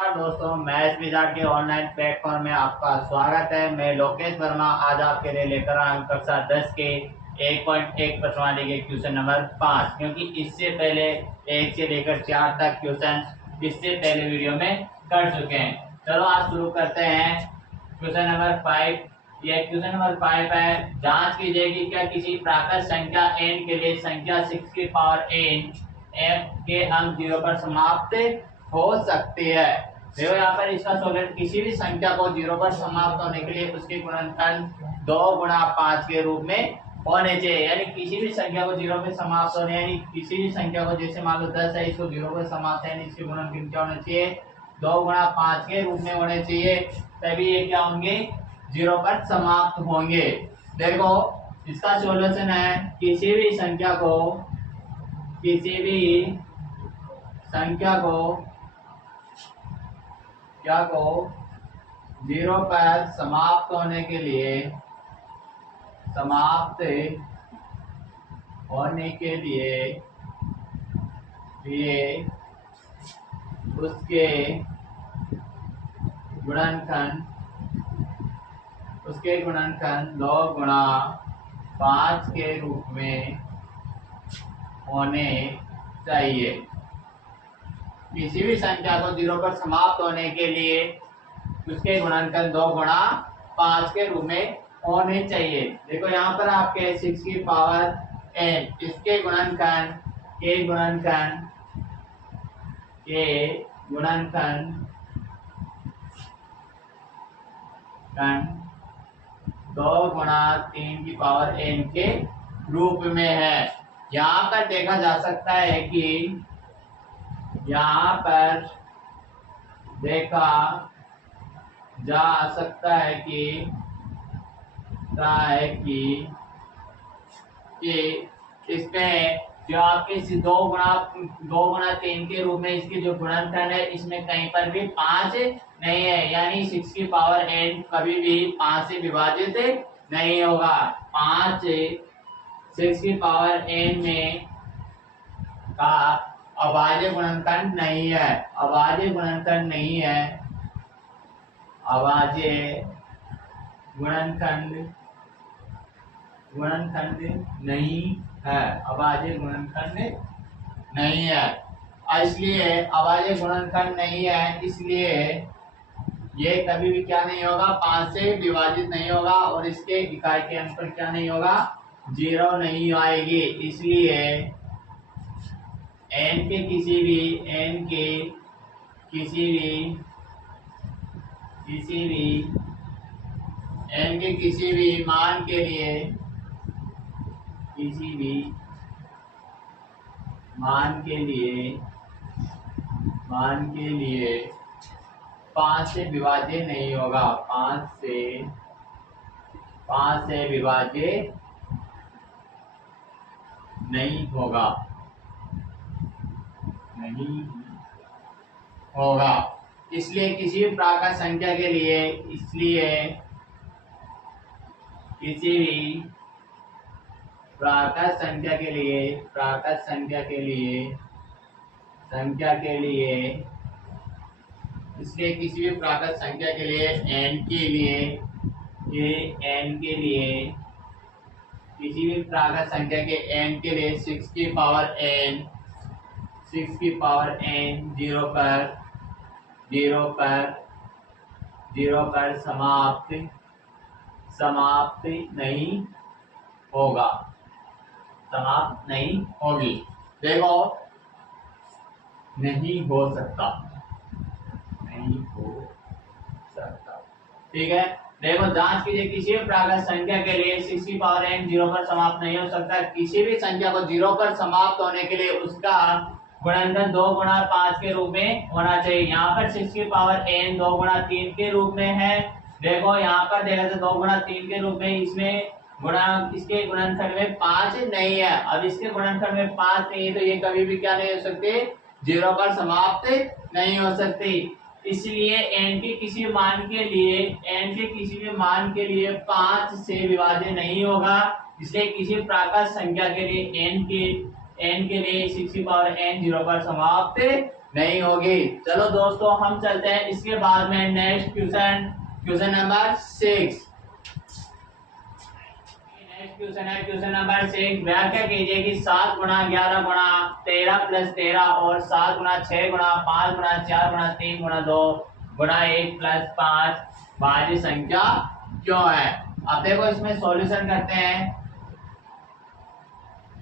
नमस्कार दोस्तों, math wizard के ऑनलाइन प्लेटफॉर्म में आपका स्वागत है। मैं लोकेश वर्मा आज आपके लिए लेकर आया हूं कक्षा 10 के 1.1 प्रश्नावली के क्वेश्चन नंबर 5, क्योंकि इससे पहले 1 से लेकर 4 तक क्वेश्चन इससे पहले वीडियो में कर चुके हैं। चलो आज शुरू करते हैं। क्वेश्चन नंबर 5, यह क्वेश्चन नंबर 5 है। जांच कीजिए कि क्या किसी प्राकृत संख्या n के लिए संख्या 6 की पावर n के अंक 0 पर समाप्त हो सकती है। देखो यहाँ पर इसका सॉल्यूशन, किसी भी संख्या को 0 पर समाप्त होने के लिए उसके गुणनखंड 2 गुणा 5 के रूप में होने चाहिए। यानी किसी भी संख्या को 0 पे समाप्त होने, यानी किसी भी संख्या को, जैसे मान लो 10 है, इसको 0 पर समाप्त है, इसके गुणनखंड क्या होना चाहिए? 2 गुणा 5 के रूप में होने चाहिए, तभी ये क्या होंगे? 0 पर समाप्त होंगे। देखो इसका सॉल्यूशन है, किसी भी संख्या को 0 पर समाप्त होने के लिए उसके गुणनखंड 2 गुणा 5 के रूप में होने चाहिए। किसी भी संख्या को 0 पर समाप्त होने के लिए उसके गुणनखंड 2 गुणा 5 के रूप में होने चाहिए। देखो यहाँ पर आपके 6 की पावर n, इसके गुणनखंड के गुणनखंड 2 गुणा 3 की पावर n के रूप में है। यहाँ पर देखा जा सकता है कि इसमें जो आपके 2 गुणा 3 के रूप में इसके जो गुणनखंड है, इसमें कहीं पर भी 5 नहीं है, यानी 6 की पावर n कभी भी 5 से विभाजित नहीं होगा। 6 की पावर n में का अभाज्य गुणनखंड नहीं है, अभाज्य गुणनखंड नहीं है। इसलिए अभाज्य गुणनखंड नहीं है, इसलिए ये कभी भी क्या नहीं होगा? 5 से विभाजित नहीं होगा, और इसके इकाई के अंक पर क्या नहीं होगा? 0 नहीं आएगी। इसलिए n के किसी भी मान के लिए 5 से विभाज्य नहीं होगा। 5 से विभाज्य नहीं होगा। इसलिए किसी भी प्राकृत संख्या के n के लिए 6 की पावर n 0 पर समाप्त नहीं होगी। देखो नहीं हो सकता। ठीक है, देखो जांच कीजिए, किसी भी प्राकृत संख्या के लिए 6 की पावर n 0 पर समाप्त नहीं हो सकता। किसी भी संख्या को 0 पर समाप्त होने के लिए उसका गुणनखंड 2 गुणा 5 के रूप में होना चाहिए। यहाँ पर 6 की पावर n 2 गुणा 3 के रूप में है। देखो यहाँ पर देखा तो 2 गुणा 3 के रूप में, इसके गुणनखंड में 5 नहीं है। अब इसके गुणनखंड में 5 नहीं है, तो ये कभी भी क्या नहीं हो सकते? 0 पर समाप्त नहीं हो सकती। इसलिए n के किसी भी मान के लिए 5 से विभाज्य नहीं होगा। इसलिए किसी प्राकृत संख्या के लिए n के लिए 6 की पावर n 0 पर समाप्त नहीं होगी। चलो दोस्तों हम चलते हैं इसके बाद में next question, question number 6। Next question है क्वेश्चन नंबर 6। व्याख्या कीजिए कि 7 गुणा 11 गुणा 13 प्लस 13 और 7 गुणा 6 गुणा 5 गुणा 4 गुणा 3 गुणा 2 गुणा 1 प्लस 5 भाज्य संख्या क्यों है। अब देखो इसमें सॉल्यूशन करते हैं।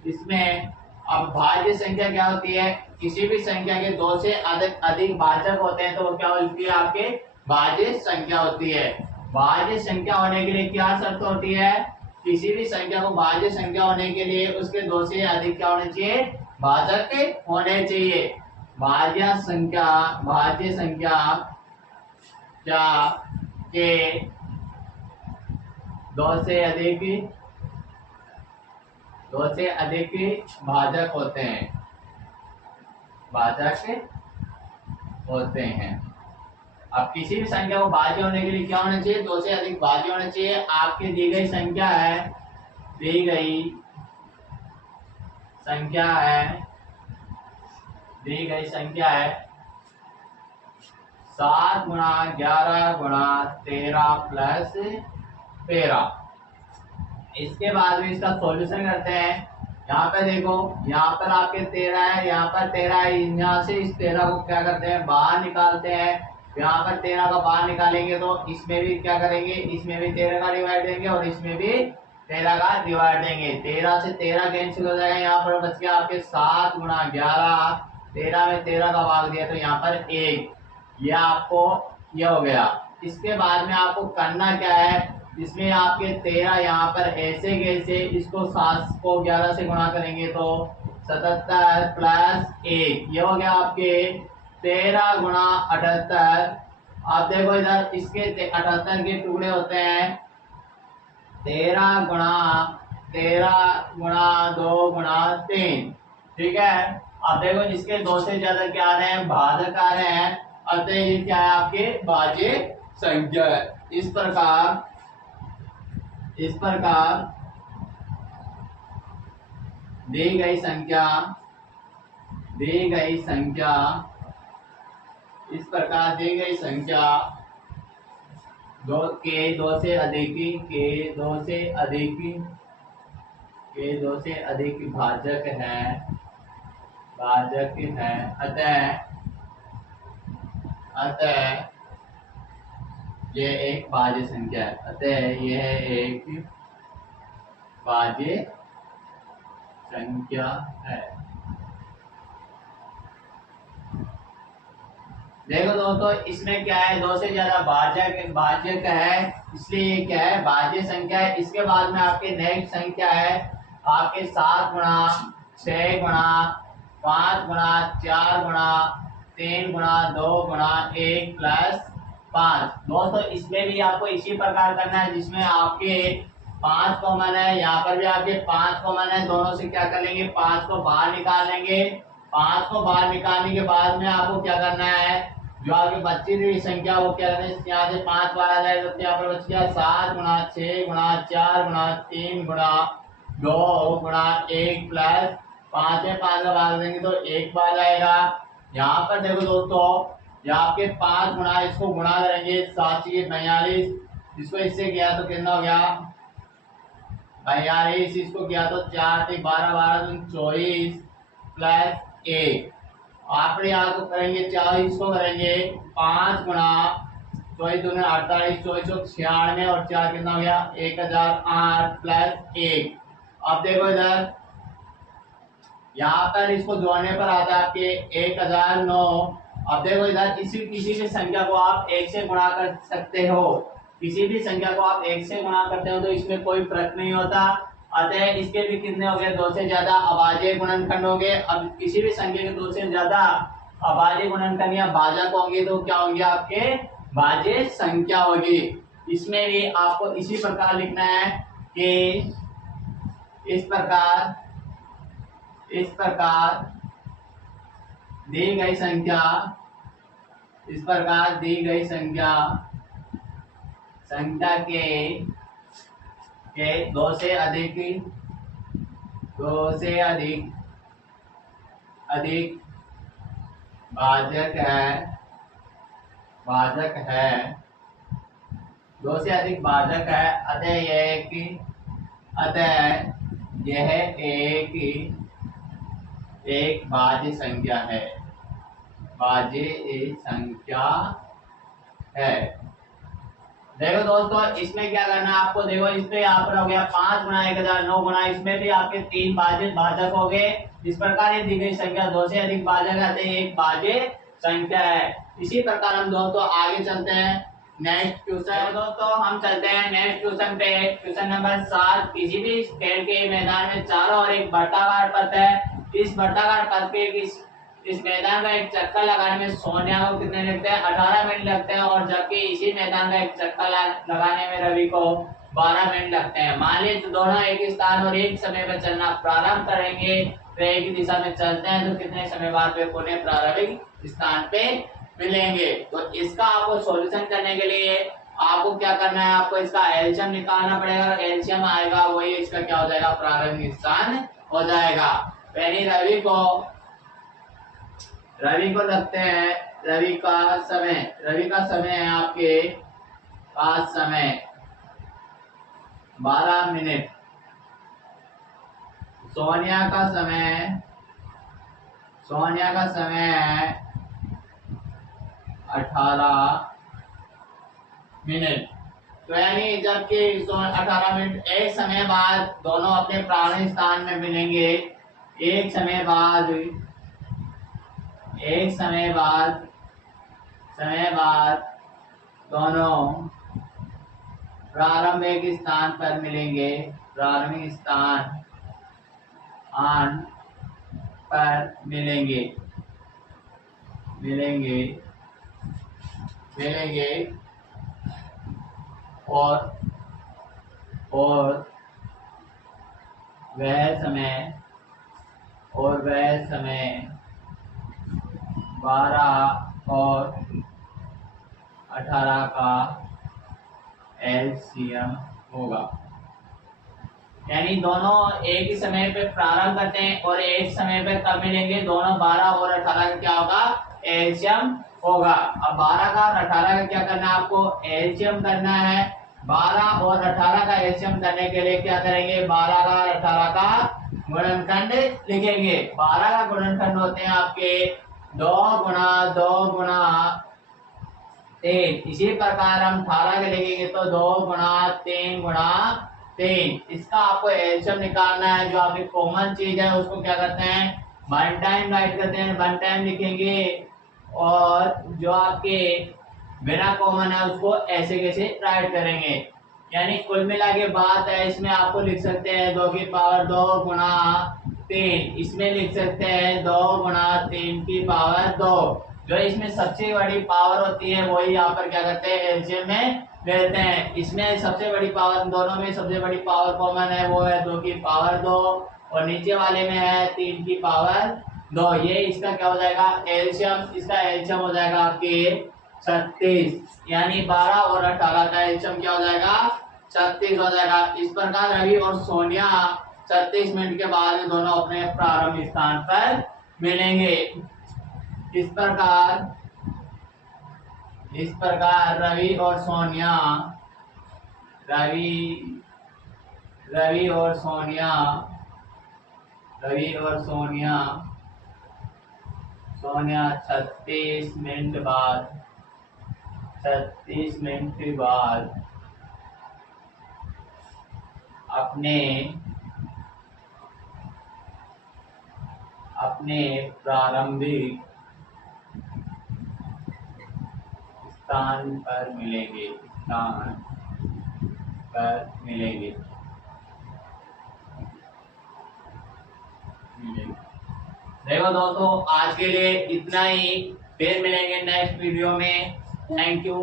इसमें अब भाज्य संख्या क्या होती है, किसी भी संख्या के 2 से अधिक भाजक होते हैं तो वो क्या होती है, आपके भाज्य संख्या होती है। भाज्य संख्या होने के लिए क्या शर्त होती है, किसी भी संख्या को भाज्य संख्या होने के लिए उसके 2 से अधिक क्या होने चाहिए, भाजक होने चाहिए। भाज्य संख्या क्या के 2 से अधिक भाजक होते हैं। अब किसी भी संख्या को भाज्य होने के लिए क्या होना चाहिए, 2 से अधिक भाज्य होना चाहिए। आपकी दी गई संख्या है 7 गुणा 11 गुणा 13 प्लस 13। इसके बाद में इसका सॉल्यूशन करते हैं। यहाँ पे देखो, यहाँ पर आपके 13 है, यहाँ पर 13 है। यहाँ से इस 13 को क्या करते हैं, बाहर निकालते हैं। यहाँ पर 13 का बाहर निकालेंगे तो इसमें भी क्या करेंगे, इसमें भी 13 का डिवाइड देंगे और इसमें भी 13 का डिवाइड देंगे। 13 से 13 कैंसिल हो जाएगा। यहाँ पर बच गया आपके 7 गुणा 11, 13 में 13 का भाग दिया तो यहाँ पर 1, यह आपको यह हो गया। इसके बाद में आपको करना क्या है, इसमें आपके 13 यहाँ पर ऐसे कैसे, इसको 7 को 11 से गुणा करेंगे तो 77 प्लस 1, ये हो गया आपके 13 गुणा 78। आप देखो इधर इसके 78 के टुकड़े होते हैं, 13 गुणा 2 गुणा 3, ठीक है। अब देखो इसके 2 से ज्यादा क्या आ रहे हैं, भाजक आ रहे हैं, अतः ये क्या है, आपके भाज्य संख्या है। इस प्रकार दी गई संख्या इस प्रकार दी गई संख्या 2 से अधिक भाजक है। अतः यह एक भाज्य संख्या है। अतः यह एक भाज्य संख्या है। देखो दोस्तों इसमें क्या है, 2 से ज्यादा भाजक है, इसलिए ये क्या है, भाज्य संख्या है। इसके बाद में आपके नेक्स्ट संख्या है आपके 7 गुणा 6 गुणा 5 गुणा 4 गुणा 3 गुणा 2 गुणा 1 प्लस 5। दोस्तों इसमें भी आपको इसी प्रकार करना है, जिसमें आपके 5 कॉमन है, यहाँ पर भी आपके 5 कॉमन है। दोनों से क्या कर लेंगे, 5 को बाहर निकाल लेंगे। 5 को बाहर निकालने के बाद में आपको क्या करना है, जो आपकी बची हुई संख्या वो क्या करना है, यहाँ से 5 बाहर आ जाएगा तो यहाँ पर बच गया 7 गुणा 6 गुणा 4 गुणा 3 गुणा 2 गुणा 1 प्लस 5 में 5 का भाग देंगे तो 1 बार जाएगा। यहाँ पर देखो दोस्तों, यहाँ आपके 5 गुणा, इसको गुणा करेंगे 7 के 42, इसको इससे किया तो कितना हो गया 42, इसको किया तो 4 से 12 12 24 प्लस 1। आप यहाँ को करेंगे 24 को करेंगे 5 गुणा 24 दूनी 48, 2496 और 4 कितना हो गया 1008 प्लस 1। अब देखो इधर, यहाँ पर इसको जोड़ने पर आता है आपके 1009। अब देखो इधर किसी भी संख्या को आप 1 से गुणा कर सकते हो, किसी भी संख्या को आप 1 से गुणा करते हो तो इसमें कोई फर्क नहीं होता। अतः इसके भी कितने हो गए, 2 से ज्यादा अभाज्य गुणनखंड हो गए। अब किसी भी संख्या के 2 से ज्यादा अभाज्य गुणनखंड या भाजक होंगे तो क्या होंगे, आपके भाज्य संख्या होगी। इसमें भी आपको इसी प्रकार लिखना है कि इस प्रकार दी गई संख्या के 2 से अधिक भाजक है, भाजक है, दो से अधिक भाजक है, अतः यह एक भाज्य संख्या है, भाज्य संख्या है। देखो दोस्तों, इसमें क्या करना है आपको, देखो इसमें यहाँ पर हो गया 5 गुणा 1000 9 गुणा, इसमें भी आपके 3 भाजक हो गए। इस प्रकार ये दी गई संख्या 2 से अधिक भाजक आते हैं, एक भाज्य संख्या है। इसी प्रकार हम दोस्तों आगे चलते हैं नेक्स्ट क्वेश्चन। दोस्तों हम चलते हैं नेक्स्ट क्वेश्चन पे, क्वेश्चन नंबर 7। किसी भी खेल के मैदान में चारों ओर एक वृत्ताकार पथ है, इस वृत्ताकार पथ पे इस मैदान का एक चक्कर लगाने में सोनिया को कितने लगते हैं, 18 मिनट लगते हैं, और जबकि इसी मैदान का एक चक्कर लगाने में रवि को 12 मिनट लगते हैं। मान लीजिए दोनों एक स्थान और एक समय पर चलना प्रारंभ करेंगे, तो एक ही दिशा में चलते हैं, तो कितने समय बाद वे पुनः प्रारंभिक स्थान पे मिलेंगे। तो इसका आपको सॉल्यूशन करने के लिए आपको क्या करना है, आपको इसका एलसीएम निकालना पड़ेगा। एलसीएम आएगा वही इसका क्या हो जाएगा, प्रारंभिक स्थान हो जाएगा। यानी रवि को लगते हैं, रवि का समय है आपके पास समय 12 मिनट। सोनिया का समय है 18 मिनट। तो यानी जबकि 18 मिनट, एक समय बाद दोनों अपने प्रारंभिक स्थान में मिलेंगे। एक समय बाद दोनों प्रारंभिक स्थान पर मिलेंगे, प्रारंभिक स्थान पर मिलेंगे और वह समय 12 और 18 का एलसीएम होगा। यानी दोनों एक ही समय पे प्रारंभ करते हैं और एक समय पे कब मिलेंगे, दोनों 12 और 18 का क्या होगा, एलसीएम होगा। अब 12 का और 18 का क्या करना है, आपको एलसीएम करना है। 12 और 18 का एलसीएम करने के लिए क्या करेंगे, 12 का और 18 का गुणनखंड लिखेंगे। 12 का गुणनखंड होते हैं आपके 2 गुणा 2 गुणा 3। इसी प्रकार हम 18 के लिखेंगे तो 2 गुणा 3 गुणा 3। इसका आपको एलसीएम निकालना है। जो आपकी कॉमन चीज है उसको क्या करते हैं, 1 टाइम राइट करते हैं, 1 टाइम लिखेंगे, और जो आपके बिना कॉमन है उसको ऐसे कैसे राइट करेंगे। यानी कुल मिला के बात है, इसमें आपको लिख सकते हैं 2 की पावर 2 गुणा 3, इसमें लिख सकते हैं 2 गुणा 3 की पावर 2। जो इसमें सबसे बड़ी पावर होती है वही यहाँ पर क्या करते हैं, एलसीएम में लेते हैं। इसमें सबसे बड़ी पावर, दोनों में सबसे बड़ी पावर कॉमन है, वो है 2 की पावर 2, और नीचे वाले में है 3 की पावर 2। ये इसका क्या हो जाएगा, एलसीएम। इसका एलसीएम हो जाएगा आपके 36। यानी 12 और 18 का एलसीएम क्या हो जाएगा, 36 हो जाएगा। इस प्रकार रवि और सोनिया 36 मिनट के बाद दोनों अपने प्रारंभिक स्थान पर मिलेंगे। इस प्रकार रवि और सोनिया सोनिया 36 मिनट के बाद अपने प्रारंभिक स्थान पर मिलेंगे। देखो दोस्तों, आज के लिए इतना ही, फिर मिलेंगे नेक्स्ट वीडियो में। Thank you.